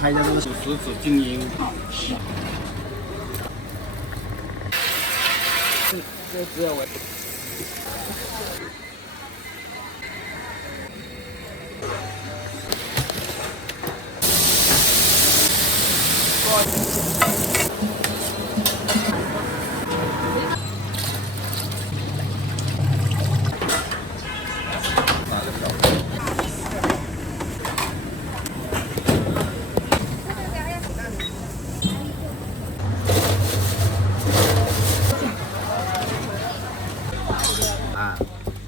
台家这个私自经营。这只要为。啊，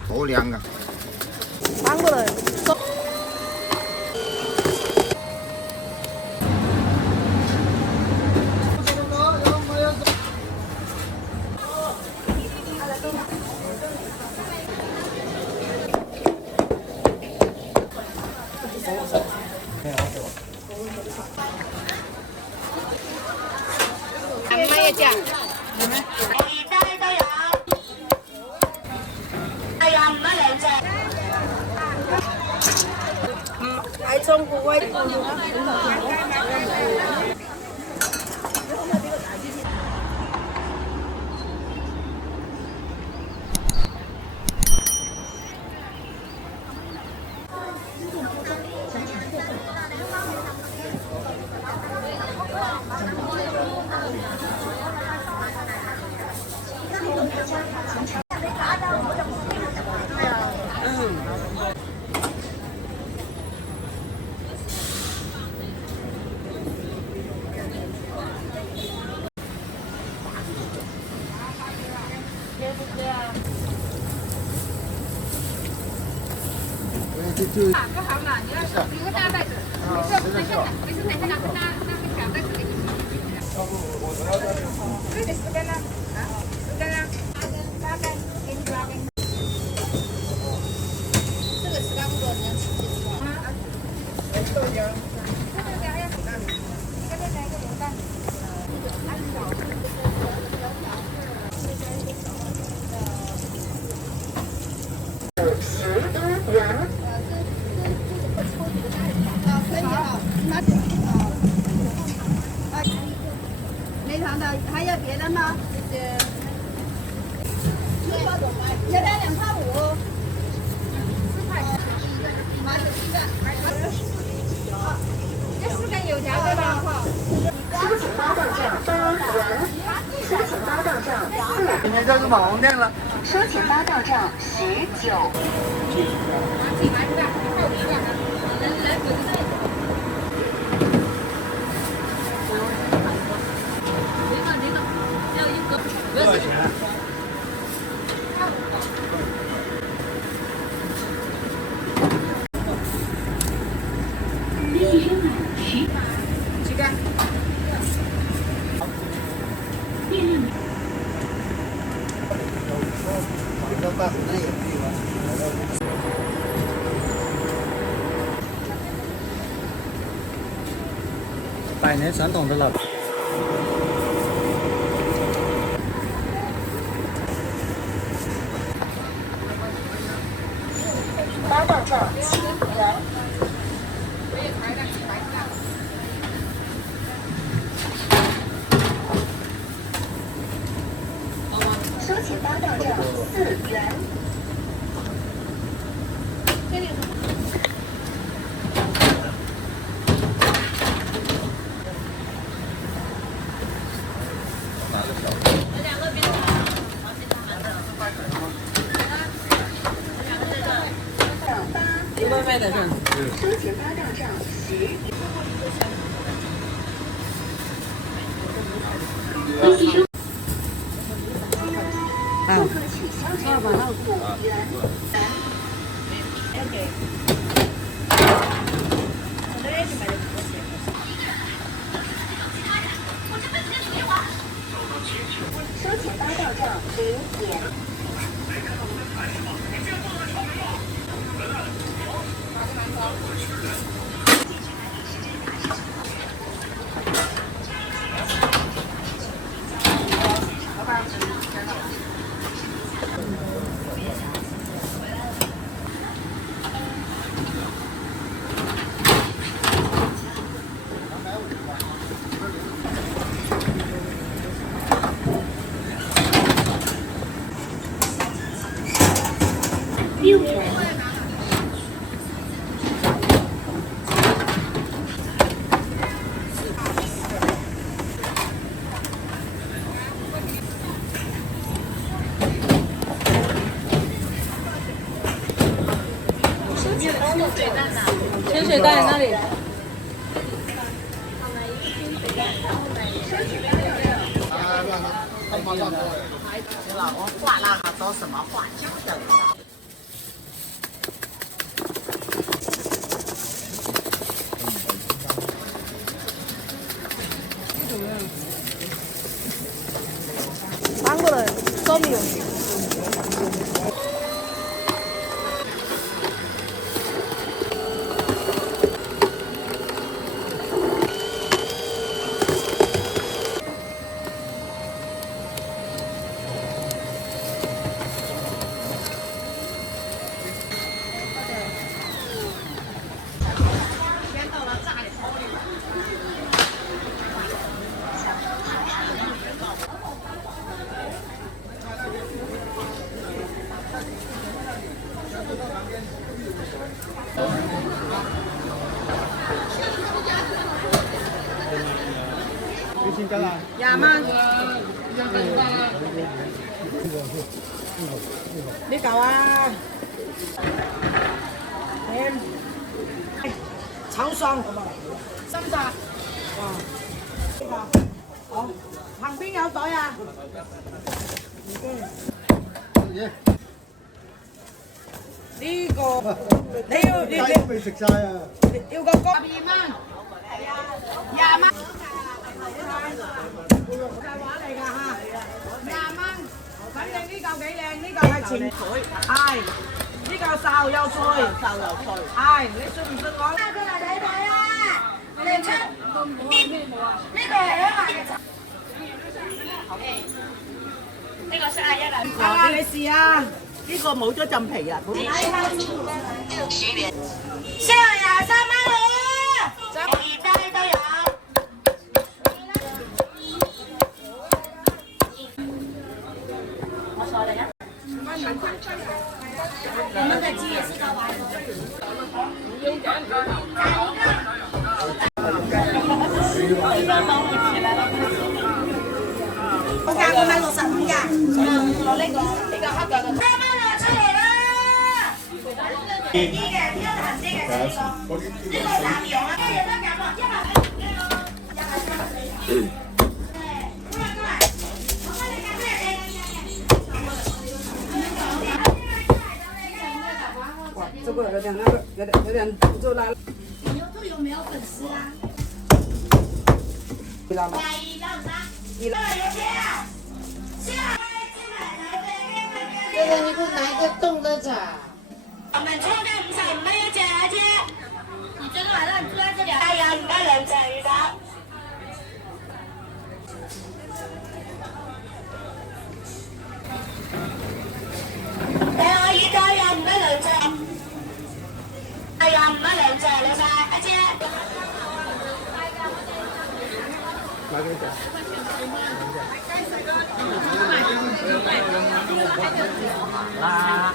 头2个。翻过来。妈也讲。爱中国外国不好了，你要留个大袋子，没事，没事，等一下拿个小袋子给你。这里10根呢？啊，10根啊，8根，给你8根。这个差不多能吃得起吗？豆浆。这个两样，一个再来一个卤蛋。没糖的，还要别的吗？谢谢。要不要2块5？4块。麻子鸡蛋。这4根油条对吧？收钱包到账8元，收钱包到账4元。今天这是忙店了。收钱包到账19。拿起来一个，1块5一个。来滚蛋。多少钱？几个？100年传统的老。包到账7元。收钱包到账4元。外卖的是。收钱包到账10。顾客取消支付5元。收钱包到账0元。6元。潜水蛋那里。老公画那个都什么画家的？翻过来，都没有。廿蚊。呢嚿啊，炒餸，深殺。哇！呢個好，旁邊有袋啊。呢個你要未食晒啊！要個歌2蚊，20蚊。話嚟㗎嚇，20蚊。反正呢嚿幾靚，呢嚿係前腿，係呢嚿瘦又脆，係你信唔信我？大哥來睇睇啦，你出呢個係1萬嘅茶。呢個41啦。係啊，你試啊！呢個冇咗浸皮啊！先23蚊喎，2袋都有。我們的雞也是到白我價我買65㗎，我呢個黑嘅。3蚊攞出嚟啦！呢嘅，呢個藍色嘅呢個南洋啊，有得揀喎，100蚊。这个有点那个，有点不够辣。牛肚有没有粉丝啊？知道吗？这个你给我拿一个冻的咋？我們抽價55蚊一隻啊，姐。你最後還讓你住在這裡啊？係啊，唔該2隻魚蛋。我魚蛋又唔該2隻。係啊，唔該2隻，老細，阿姐。買幾隻？啦。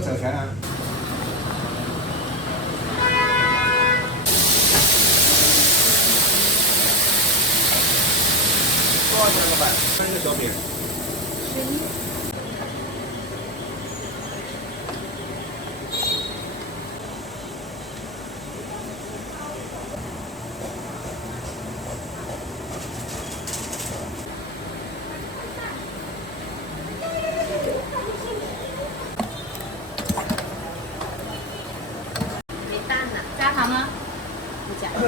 多少钱啊？多少钱老板？3个小饼。没蛋呢，加糖吗？不加，没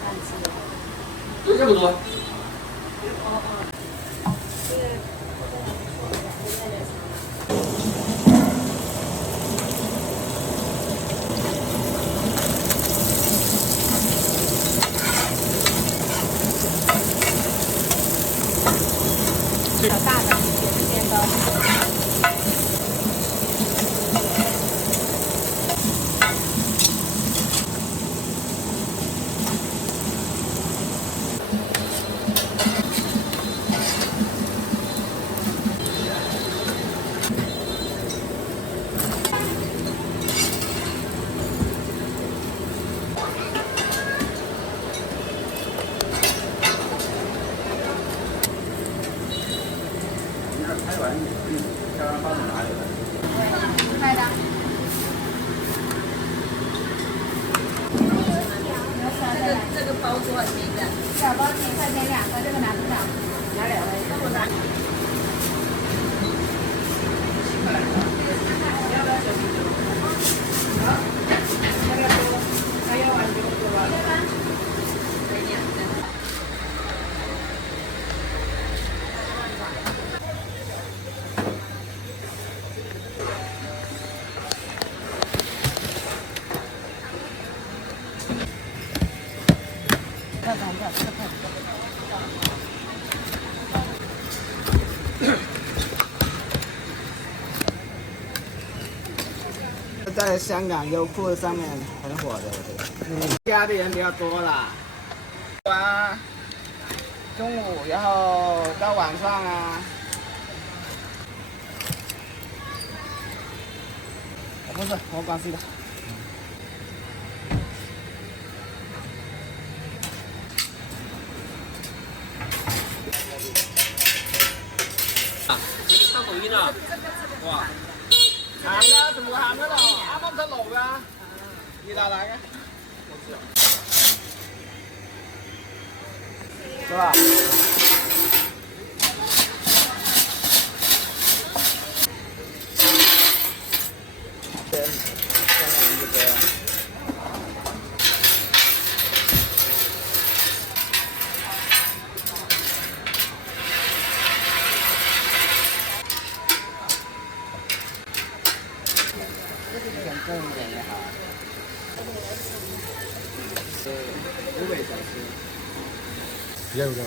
蛋吃。这么多？小大的，也是煎包。开的。这个包多少钱的？小包10块钱2个，这个拿多少？拿2个，这个拿。在香港优酷上面很火的，家的人比较多啦。中午，然后到晚上啊。不是，没关系的。你哋上抖音啊？哇！鹹㗎，全部鹹㗎咯，啱啱出爐㗎，熱辣辣嘅。是吧？很正一点也好。湖北小吃。有个。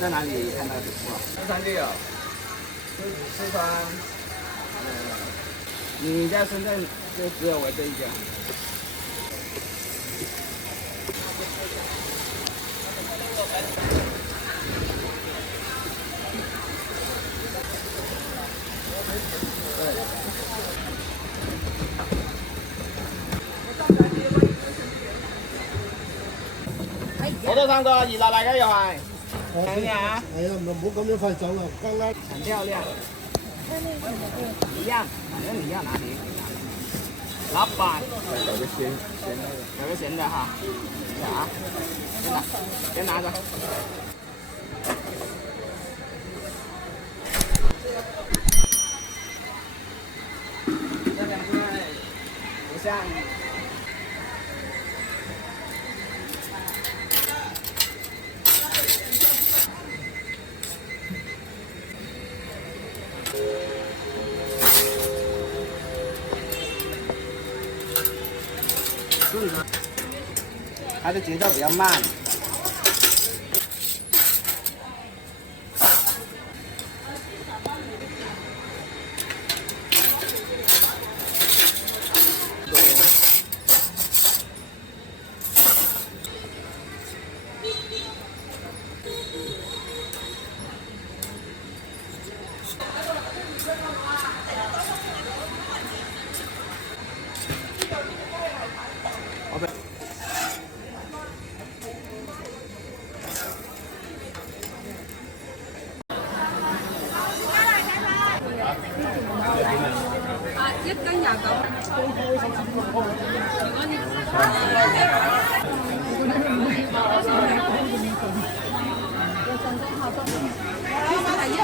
在哪里看到的？四川就有。四川。你在深圳就只有我这一家。好多湯多，熱辣辣嘅又係。睇下啊！係啊，唔好咁樣快走啦，剛剛。很漂亮。一樣，反正你要哪里？老板。有個鹹的。有個鹹的哈。這啊，先拿着。这边因为不像。它的节奏比较慢。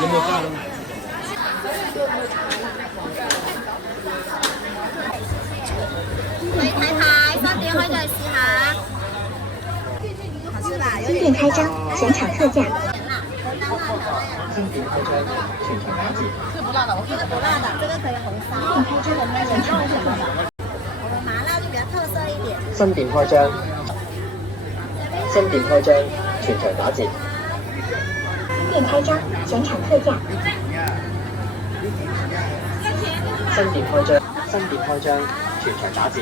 有冇加咯？可以睇睇，3點開咗嚟試下。好吃吧？新店开张，全场特价。新店开张，全场打折。这不辣的，我这个不辣的，这个可以红烧。这个没有肉什么的。我们麻辣就比较特色一点。新店開張，新店開張，全場打折。新店开张，全场特价。新店開張，新店開張，全場打折。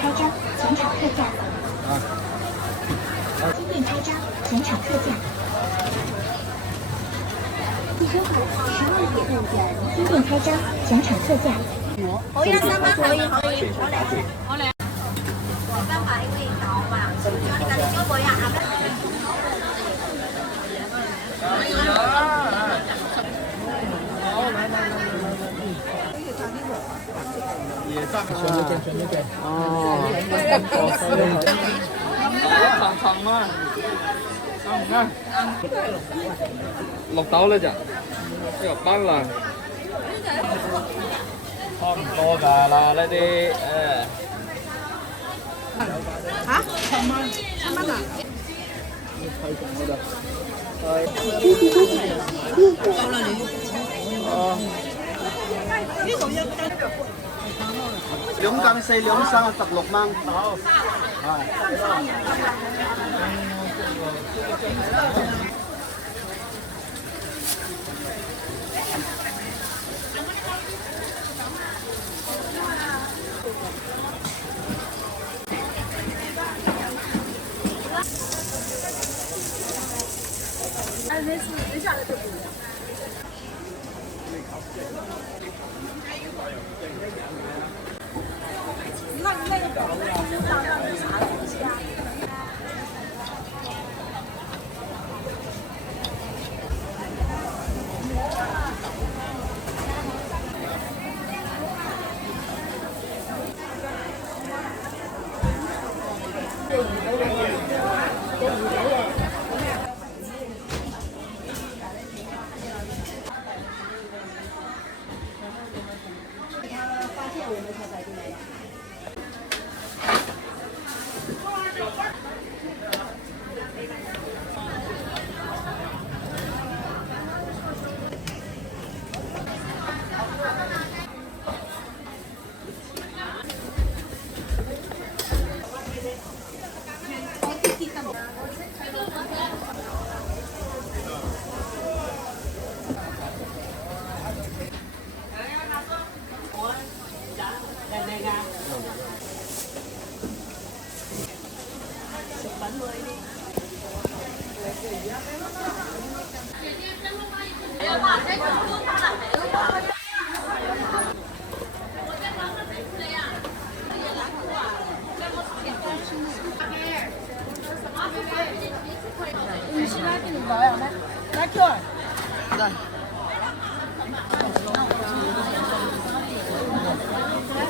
开张，全场特价。新店开张，全场特价。好呀，3蚊可以，好嚟。加埋呢個油嘛，我哋就燒佢啊！層層啊，啱唔啱？綠豆呢就呢個斑蘭，差唔多㗎啦呢啲嚇？3蚊啊？兩斤4兩三16蚊。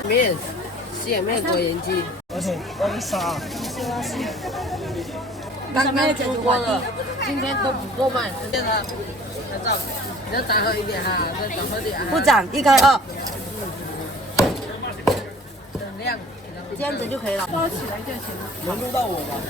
面蟹面果仁鸡，而且我的沙，刚刚出锅了，今天都不够卖，现在拍照，你要再喝一点哈，再少喝点。不涨，1开2，等量，这样子就可以了。包起来就行了。能录到我吗？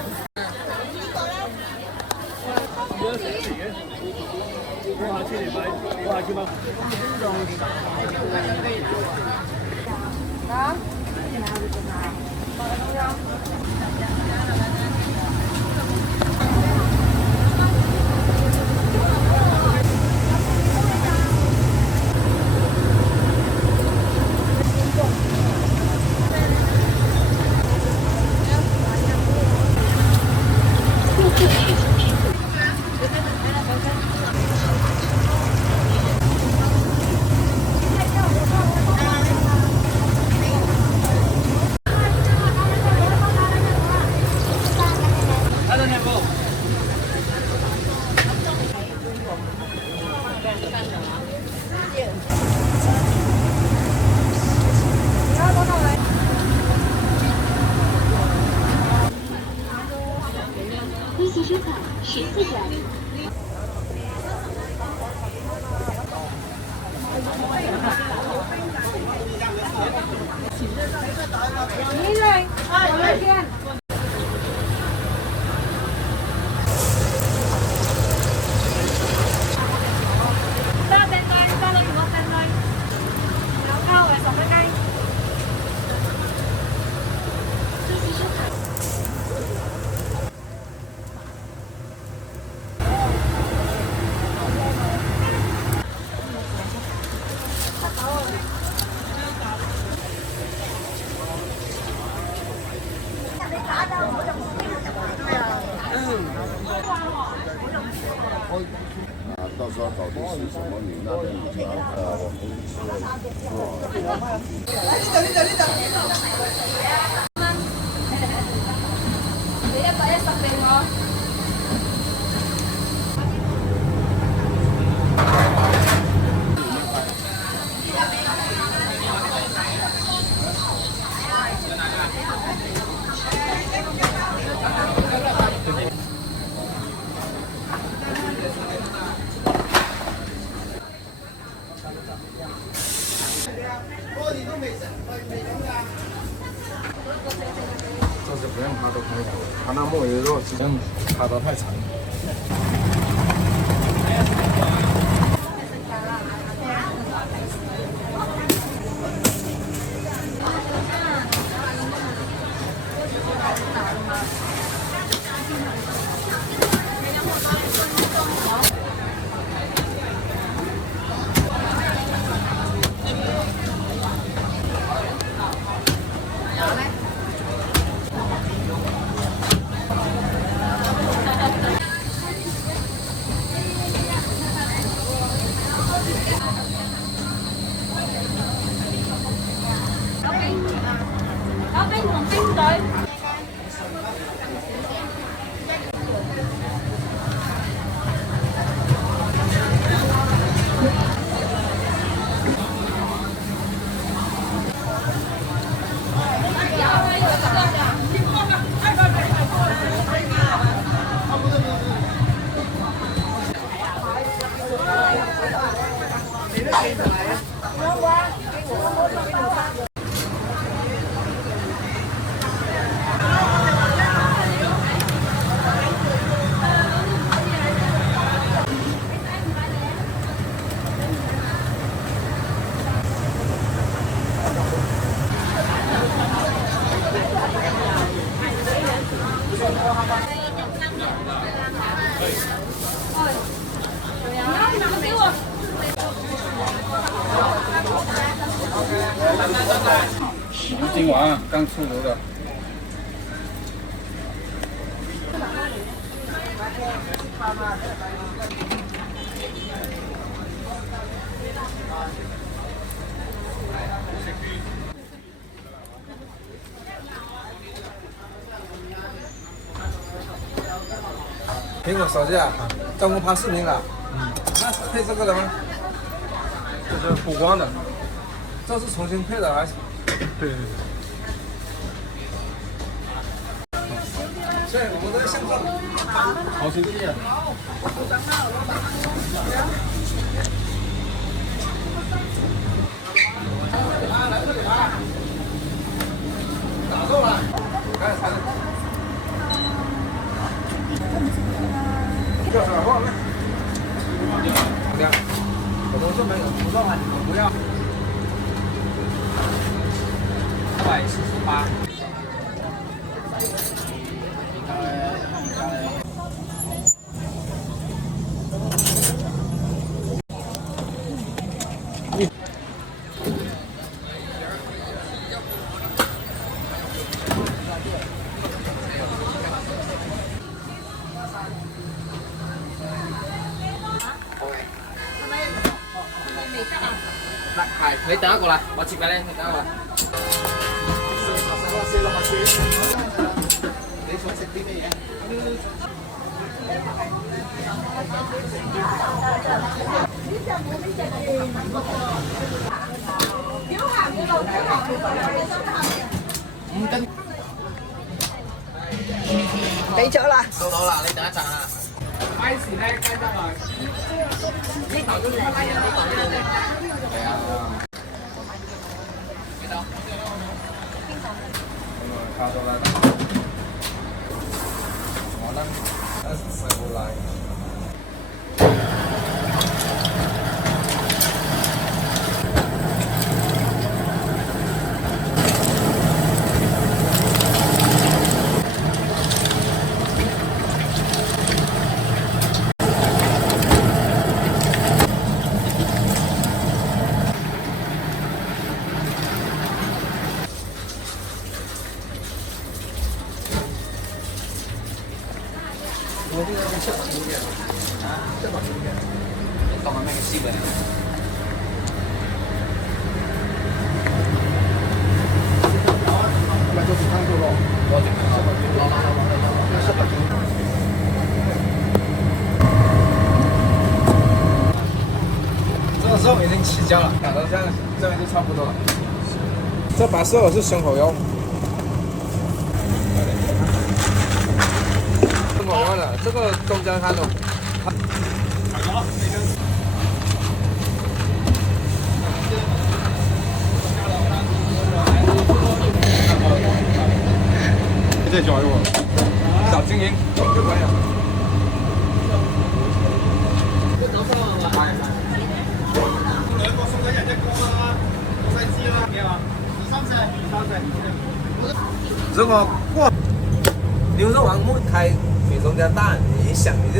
微信收款14元。到时候搞的是什么？你那边你我这是不用爬都可以的，它那墨鱼肉实际上爬得太长。今晚刚出炉的。苹果手机啊，专门拍视频的。那是配这个的吗？这是补光的。这是重新配的还是？好生气啊！打够了，开始踩。叫啥话？不要，我说没有，不要喊你们不要。248。係，你等下過嚟，我接俾你，你等下過嚟。你想食啲咩嘢？5斤。俾咗啦。收到啦，你等一陣啊。開始咧，跟得來。呢頭都要拉人，呢頭都要。係啊。幾多？差不多啦。我呢，30過來。當係咩燒嘅？那就是汤猪肉。这个肉已经起焦了，打到这样就差不多了。这白色的是生火肉。生火肉的，这个中间看到。再搅一会儿，小精灵就可以了。送咗人一個啊，好細支啦，幾啊？230。這個過牛肉丸木開水中間蛋，你一想你就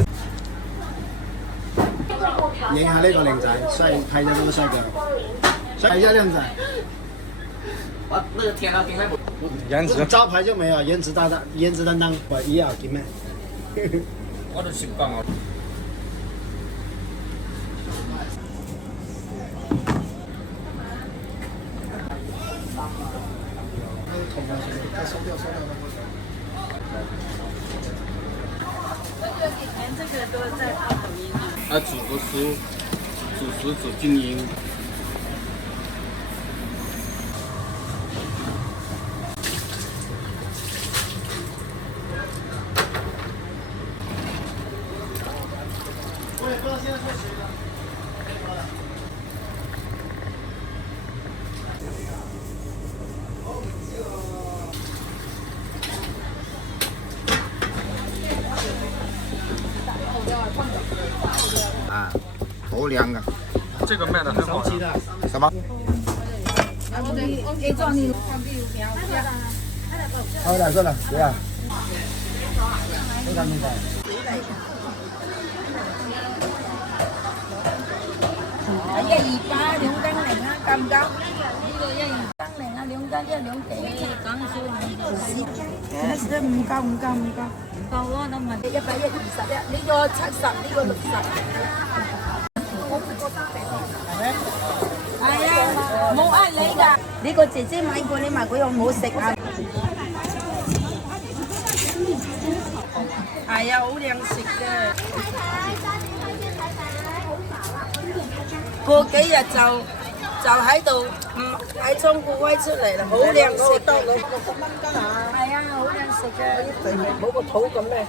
影下呢個靚仔，細睇咗嗰個細腳，睇一靚仔。我那個天啊，點解冇？顏值招牌就沒有，顏值擔當，我一樣見咩？我都食唔慣我。煮个熟，煮均匀。啊，好凉的。这个卖的很好。什么？好的，算了，对呀。非常明白。128兩斤零啊，夠唔夠？呢個1斤零啊，2斤即係2地。講少唔夠，唔夠咯，都問120，呢個70，呢個60。係啊，冇呃你㗎。呢個姐姐買過，你買過我冇食啊。係啊，好靚食嘅。過幾日就就喺度，喺倉庫威出嚟啦，好靚食到6蚊斤啊！係啊，好靚食嘅，冇個肚咁咩，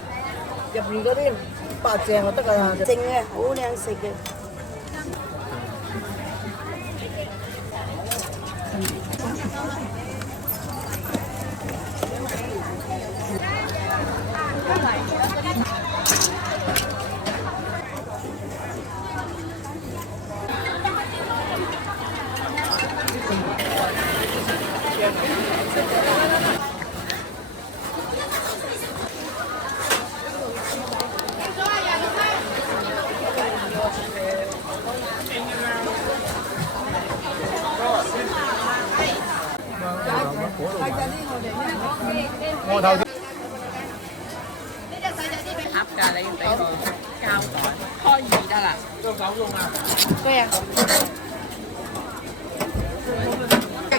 入邊嗰啲白淨就得噶啦，正嘅，好靚食嘅。我頭先。盒㗎，你要俾個膠袋，開2得啦。用手用啊？對啊。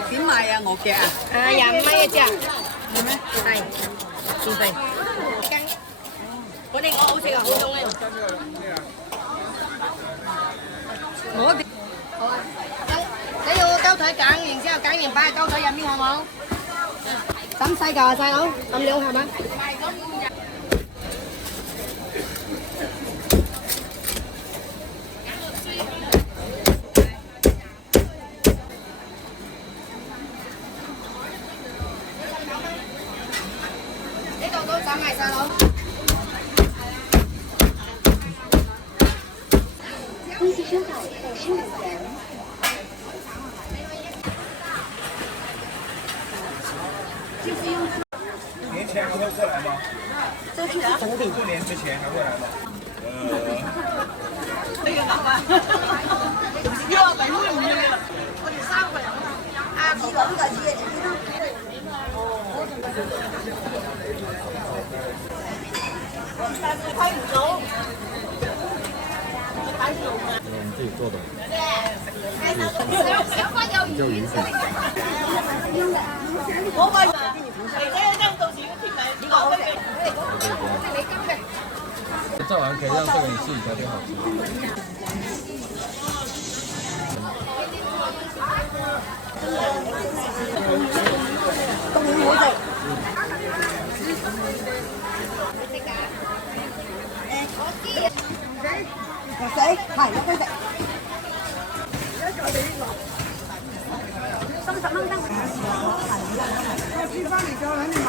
點賣啊？我嘅啊？25蚊一隻。係咩？係。免費。嗰啲我好食啊，好用啊。我哋好啊。你要膠腿揀，然之後揀完擺喺膠腿入面好冇？咁細嚿啊，細佬，咁料係嘛？呢度都斬埋細佬。微信收款55元。年前还会过来吗？这就是总品。过年之前还会来吗？呢個男啊，呢個咪好容易嘅，我哋3個人啊，呢個自己但是睇唔到。我们自己做的，比較允許。我咪而且真到時要貼嚟，呢個好嘅。照完可以讓這個你試一下就好吃。當然好食。又死，係有雞食。30蚊斤。我煮翻嚟再揾你買。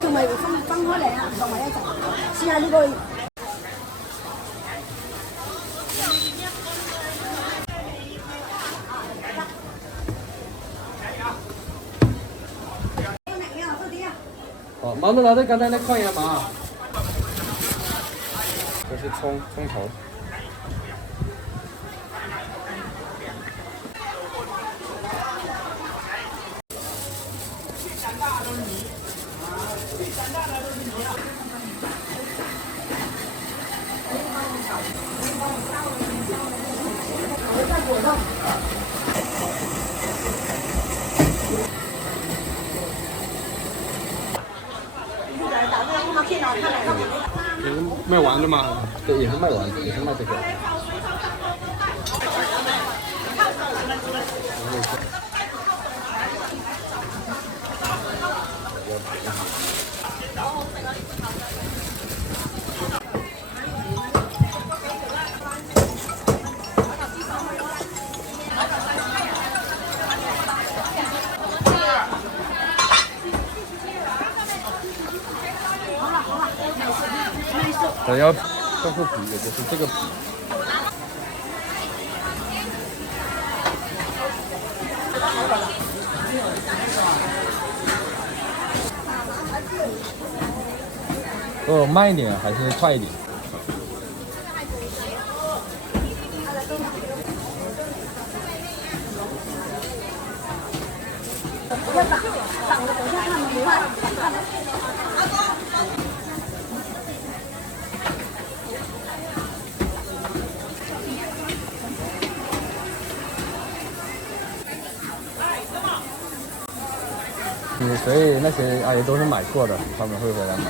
仲咪分開嚟啊，同埋一齊試下呢個。哦，忙得拿着剛才那礦鹽嘛，這是蔥頭。也是卖完的嘛？对，也是卖完，也是卖这个。我要豆腐皮，也就是这个皮。慢一点还是快一点？所以那些阿姨都是买过的，他们会回来买。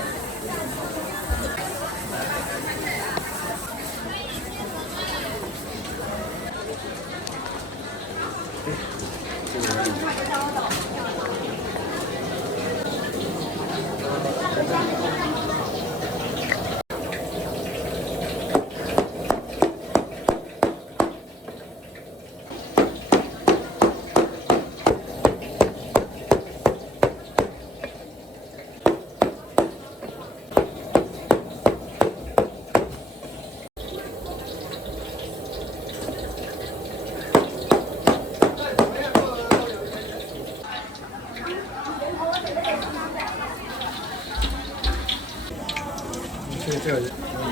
这个也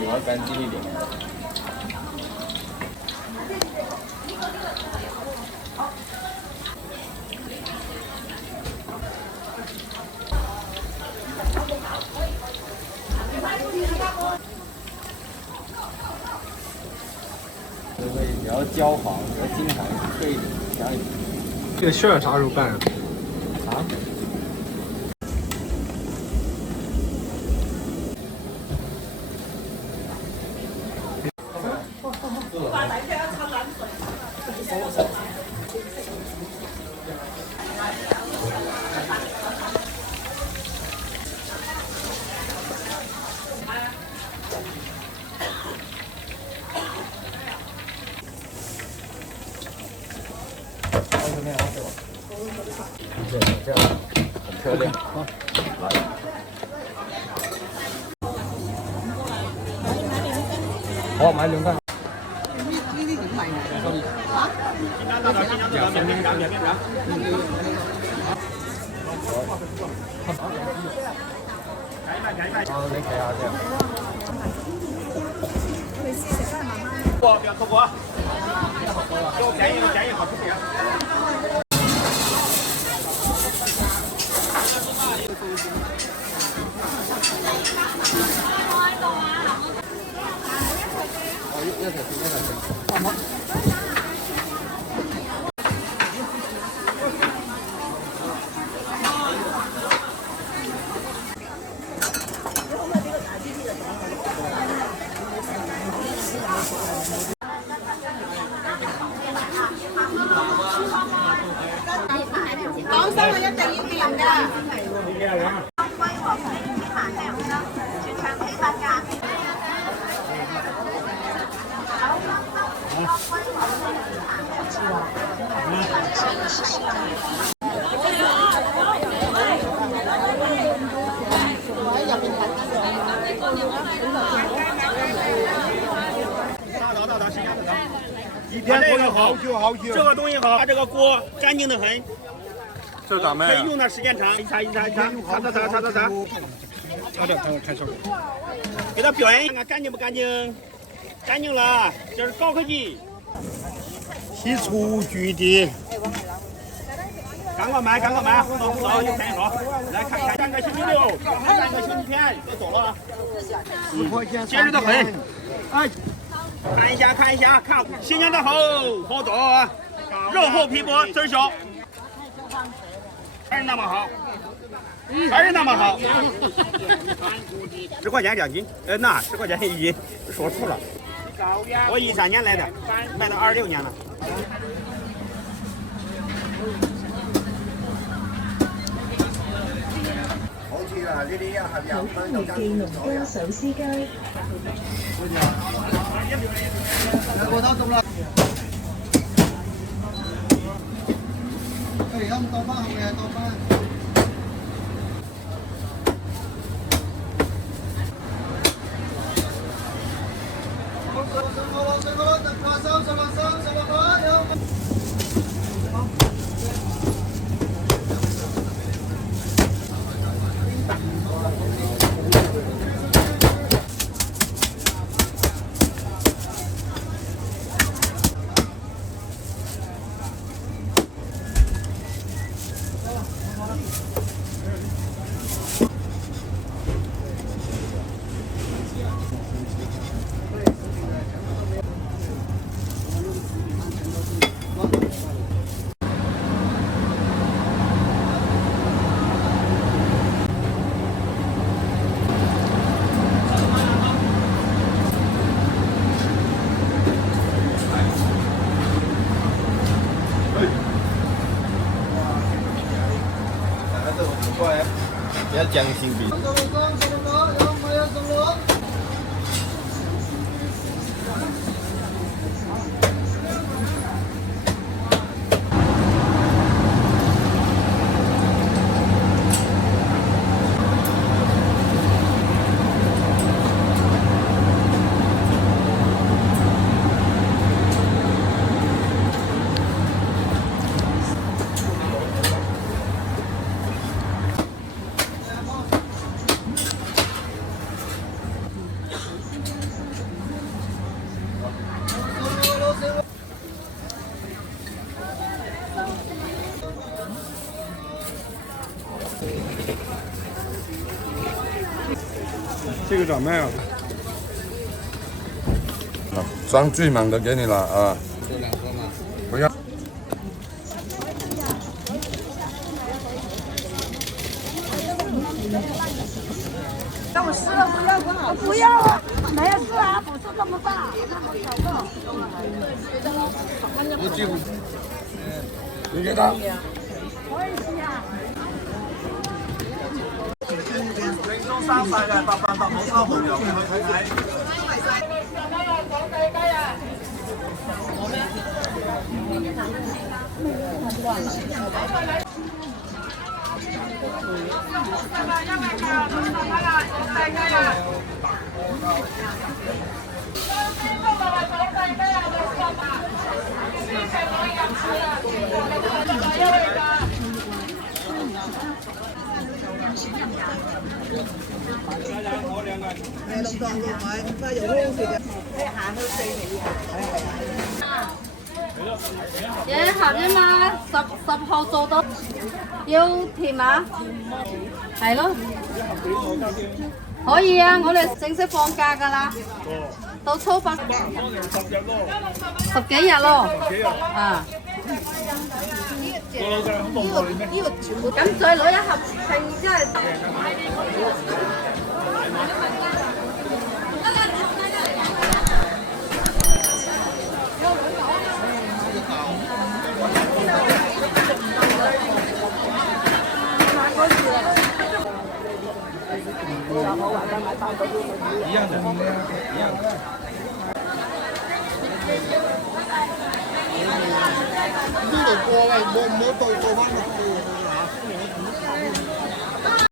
要干净一点。就是你要焦黄，要金黄脆一点，香一点。这个馅儿啥时候拌啊？啊？这样很漂亮。来，好，買兩斤。呢啲點賣啊？嚇？哦，你睇下先。你試食翻慢慢。不要錯過啊！給我便宜好吃點。講生嘅一定要掂㗎。全場批發價。一天可以好久好久。这个东西好，它这个锅干净的很。这咋卖啊？可以用的时间长，一擦，擦。好的，看效果。给它表演一下，干净不干净？干净了，这是高科技。洗厨具的。赶快买，走，有便宜好。来看看，3个星期6，3个星期天就走了啊。10块钱，节日的很。哎，看一下，看新鲜的好多，肉厚皮薄，籽小。还是那么好，10块钱2斤，那10块钱1斤，说错了。我13年来的，卖到26年了。好似嗱呢啲一盒20蚊有間店左右。手撕雞。過多咗啦。佢而家咁多翻，後面係多翻。过来，不要将心比。这个咋卖啊？装最满的给你了啊！就2个嘛。不要。要我试了，不要不好，不要啊，没有事啊，不是这么大，那么小个。你给他。可以吃啊。正宗生晒嘅，800冇收冇油，去睇睇。嘢鹹啫嘛，10號做到，要甜啊，係咯，可以啊，我哋正式放假㗎啦，到初8，10幾日咯，啊，咁再攞1盒剩，即係。一样的，一样的。呢度過嚟，冇到翻落去。